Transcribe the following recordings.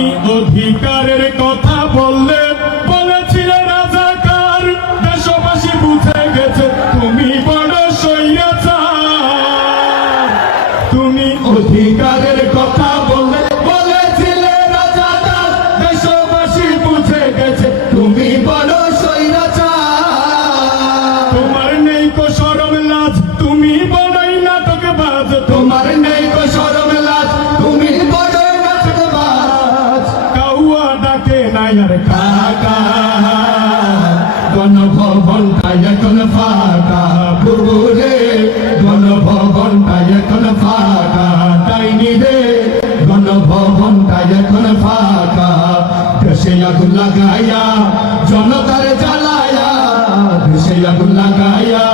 তুমি অধিকারের কথা বললে বলেছিলে রাজাকার, দেশবাসী বুঝে গেছে তুমি বড় স্বৈরাচার। তুমি অধিকারের কথা বললে বলেছিলে রাজাকার, দেশবাসী বুঝে গেছে তুমি বড় স্বৈরাচার। তোমার নেই কো শরম লাজ, তুমি বড়ই নাটকবাজ। তোমার নেই কো শরম লাজ, তুমি বড়ই নাটকবাজ। কাউয়া ডাকে নাই আর কাকা, গণভবনটা এখন ফাঁকা। পুরে গণভবনটা এখন ফাঁকা। ডাইনি রে গণভবনটা এখন ফাঁকা। দেশে আগুন লাগাইয়া জনতারে জ্বালায়া, দেশে আগুন লাগাইয়া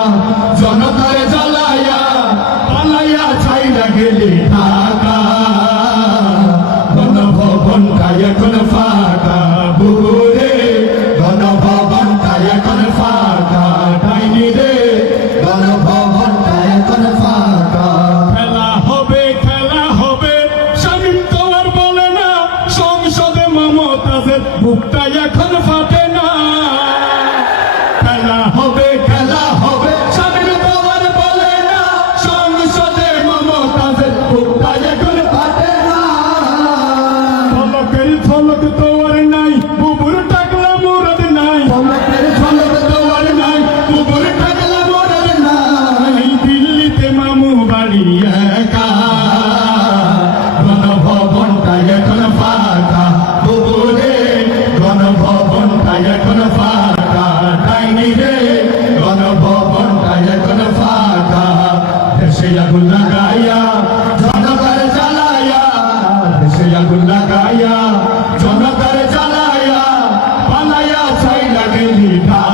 জনতারে জ্বালায়া, পালাইয়া ছাইরা গেলি ঢাকা। গণভবনটা এখন ফাঁকা। বুবুরে গণভবনটা এখন ফাঁকা। ডাইনি রে গণভবনটা এখন ফাঁকা। খেলা হবে, খেলা হবে, শামীম তো আর বলে না। সংসদে মমতাজের বুকটা এখন ফাটে না। খেলা হবে, খেলা হবে, শামীম তো আর বলে না। সংসদে মমতাজের বুকটা এখন ফাটে না। ফলকের ফলক তো আর নাই, বুবুর টাকলা মুরাদ নাই। ফলকের ফলক তো আর নাই, বুবুর টাকলা মুরাদ নাই। দিল্লিতে মামু বাড়ি একা, গণভবনটা এখন ফাঁকা। বুবুরে গণভবনটা এখন ফাঁকা। ডাইনি রে গণভবনটা এখন ফাঁকা। দেশে আগুন লাগাইয়া জনতার জ্বালায়া, দেশে আগুন লাগাইয়া জনতার জ্বালায়া, পালাইয়া ছাইরা গেলি ঢাকা।